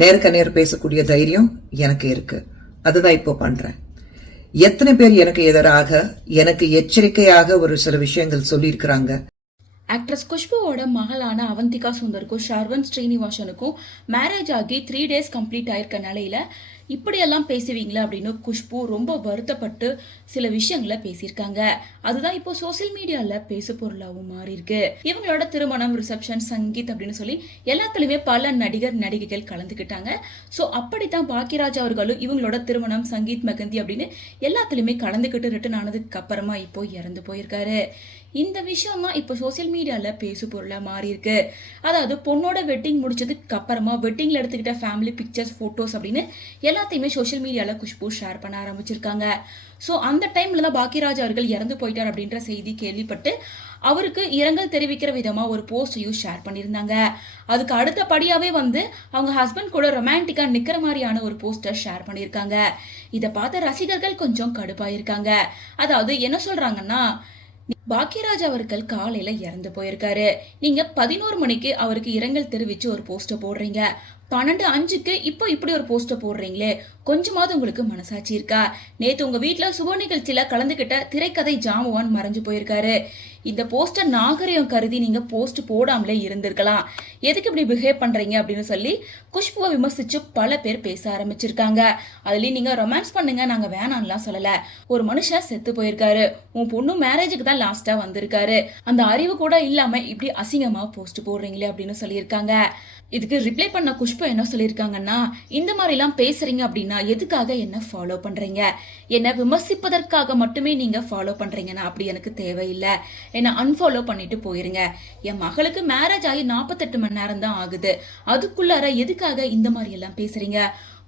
நேருக்கு நேர் பேசக்கூடிய தைரியம் எனக்கு இருக்கு. அதுதான் இப்போ பண்றேன். எத்தனை பேர் எனக்கு எதிராக, எனக்கு எச்சரிக்கையாக ஒரு சில விஷயங்கள் சொல்லியிருக்கிறாங்க. ஆக்ட்ரஸ் குஷ்புவோட மகளான அவந்திகா சுந்தருக்கும் ஷர்வன் ஸ்ரீனிவாசனுக்கும் மேரேஜ் ஆகி 3 days கம்ப்ளீட் ஆயிருக்க நிலையில இப்படியெல்லாம் பேசுவீங்களா அப்படின்னு குஷ்பு ரொம்ப வருத்தப்பட்டு சில விஷயங்களை பேசியிருக்காங்க. அதுதான் இப்போ சோசியல் மீடியால பேசு பொருளாகவும் மாறி இருக்கு. இவங்களோட திருமணம், ரிசப்ஷன், சங்கீத் அப்படின்னு சொல்லி எல்லாத்துலயுமே பல நடிகர் நடிகைகள் கலந்துக்கிட்டாங்க. ஸோ அப்படித்தான் பாக்கியராஜ் அவர்களும் இவங்களோட திருமணம், சங்கீத், மெகந்தி அப்படின்னு எல்லாத்துலயுமே கலந்துக்கிட்டு ரிட்டர்ன் ஆனதுக்கு அப்புறமா இப்போ இறந்து போயிருக்காரு. இந்த விஷயம் தான் இப்போ சோசியல் மீடியால பேசு பொருளா மாறி இருக்கு. அதாவது பொண்ணோட வெட்டிங் முடிச்சதுக்கு அப்புறமா வெட்டிங்ல எடுத்துக்கிட்ட ஃபேமிலி பிக்சர்ஸ், போட்டோஸ் அப்படின்னு எல்லாத்தையுமே சோசியல் மீடியால குஷ்பு ஷேர் பண்ண ஆரம்பிச்சிருக்காங்க. ஸோ அந்த டைம்ல தான் பாக்கியராஜ் அவர்கள் இறந்து போயிட்டார் அப்படின்ற செய்தி கேள்விப்பட்டு அவருக்கு இரங்கல் தெரிவிக்கிற விதமா ஒரு போஸ்டையும் ஷேர் பண்ணியிருந்தாங்க. அதுக்கு அடுத்தபடியாவே வந்து அவங்க ஹஸ்பண்ட் கூட ரொமான்டிக்கா நிக்கிற மாதிரியான ஒரு போஸ்டர் ஷேர் பண்ணியிருக்காங்க. இதை பார்த்த ரசிகர்கள் கொஞ்சம் கடுப்பாயிருக்காங்க. அதாவது என்ன சொல்றாங்கன்னா, பாக்கியராஜ் அவர்கள் காலையில இறந்து போயிருக்காரு, நீங்க 11 மணிக்கு அவருக்கு இரங்கல் தெரிவிச்சு ஒரு போஸ்டர் போடுறீங்க, 12:05க்கு இப்போ இப்படி ஒரு போஸ்டர் போடுறீங்களே, கொஞ்சமாவது உங்களுக்கு மனசாட்சி இருக்கா? நேத்து உங்க வீட்டுல சுப நிகழ்ச்சியில கலந்துகிட்ட திரைக்கதை ஜாமுவான் மறைஞ்சு போயிருக்காரு. இந்த போஸ்டர் நாகரிகம் கருதி நீங்க போஸ்ட் போடாமலே இருந்திருக்கலாம். எதுக்கு இப்படி பிஹேவ் பண்றீங்க அப்படின்னு சொல்லி குஷ்புவை விமர்சிச்சு பல பேர் பேச ஆரம்பிச்சிருக்காங்க. அதுலயும் நீங்க ரொமான்ஸ் பண்ணுங்க, நாங்க வேணாம்லாம் சொல்லல. ஒரு மனுஷன் செத்து போயிருக்காரு, உன் பொண்ணு மேரேஜுக்கு தான் லாஸ்டா வந்திருக்காரு, அந்த அறிவு கூட இல்லாம இப்படி அசிங்கமா போஸ்ட் போடுறீங்களே அப்படின்னு சொல்லியிருக்காங்க. இதுக்கு ரிப்ளை பண்ண குஷ்பு என்ன சொல்லியிருக்காங்கன்னா, இந்த மாதிரி எல்லாம் பேசுறீங்க அப்படின்னா எதுக்காக என்ன ஃபாலோ பண்றீங்க? என்ன விமர்சிப்பதற்காக மட்டுமே நீங்க ஃபாலோ பண்றீங்கன்னா அப்படி எனக்கு தேவையில்லை, என்ன அன்ஃபாலோ பண்ணிட்டு போயிருங்க. என் மகளுக்கு மேரேஜ் ஆகி 48 மணி நேரம் தான் ஆகுது, அதுக்குள்ளார எதுக்காக இந்த மாதிரி எல்லாம் பேசுறீங்க?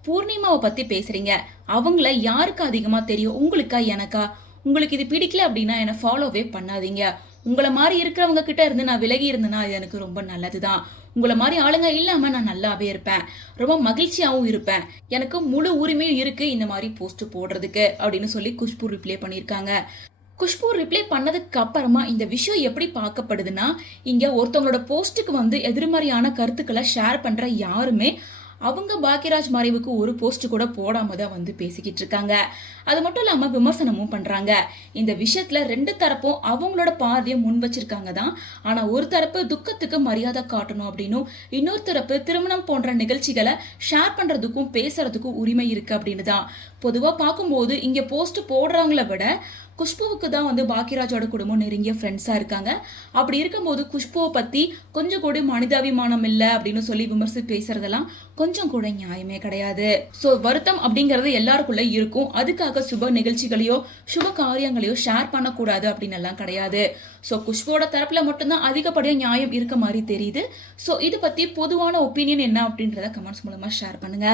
பூர்ணிமாவை பத்தி பேசுறீங்க, அவங்கள யாருக்கு அதிகமா தெரியும், உங்களுக்கா எனக்கா? உங்களுக்கு இது பிடிக்கல அப்படின்னா என்ன ஃபாலோவே பண்ணாதீங்க. உங்களை மாதிரி இருக்கிறவங்க கிட்ட இருந்து நான் விலகி இருந்தேன்னா அது எனக்கு ரொம்ப நல்லதுதான். உங்களை மாதிரி ஆளுங்க இல்லாம நான் நல்லாவே இருப்பேன், ரொம்ப மகிழ்ச்சியாவும் இருப்பேன், எனக்கு முழு உரிமையும் இருக்கு இந்த மாதிரி போஸ்ட் போடுறதுக்கு அப்படின்னு சொல்லி குஷ்பு ரிப்ளை பண்ணியிருக்காங்க. குஷ்பு ரிப்ளை பண்ணதுக்கு அப்புறமா இந்த விஷயம் எப்படி பார்க்கப்படுதுன்னா, இங்க ஒருத்தவங்களோட போஸ்ட்டுக்கு வந்து எதிர்மறையான கருத்துக்களை ஷேர் பண்ற யாருமே அவங்க பாக்கியராஜ் மறைவுக்கு ஒரு போஸ்ட் கூட போடாம தான் வந்து பேசிக்கிட்டு இருக்காங்க. அது மட்டும் இல்லாம விமர்சனமும் பண்றாங்க. இந்த விஷயத்துல 2 தரப்பும் அவங்களோட பார்வையை முன் வச்சிருக்காங்க தான். ஆனா ஒரு தரப்பு துக்கத்துக்கு மரியாதை காட்டணும் அப்படின்னும், இன்னொரு தரப்பு திருமணம் போன்ற நிகழ்ச்சிகளை ஷேர் பண்றதுக்கும் பேசுறதுக்கும் உரிமை இருக்கு அப்படின்னு தான். பொதுவா பார்க்கும்போது இங்க போஸ்ட் போடுறவங்கள விட குஷ்புவுக்கு தான் வந்து பாக்கியராஜோட குடும்பம் நெருங்கிய ஃப்ரெண்ட்ஸா இருக்காங்க. அப்படி இருக்கும்போது குஷ்புவை பத்தி கொஞ்சம் கூட மனிதாபிமானம் இல்லை அப்படின்னு சொல்லி விமர்சி பேசுறதெல்லாம் கொஞ்சம் கூட நியாயமே கிடையாது. சோ வருத்தம் அப்படிங்கறது எல்லாருக்குள்ள இருக்கும். அதுக்காக சுப நிகழ்ச்சிகளையோ சுப காரியங்களையோ ஷேர் பண்ணக்கூடாது அப்படின்னு எல்லாம் கிடையாது. சோ குஷ்புவோட தரப்புல மட்டும்தான் அதிகப்படியா நியாயம் இருக்க மாதிரி தெரியுது. சோ இது பத்தி பொதுவான ஒப்பீனியன் என்ன அப்படின்றத கமெண்ட்ஸ் மூலமா ஷேர் பண்ணுங்க.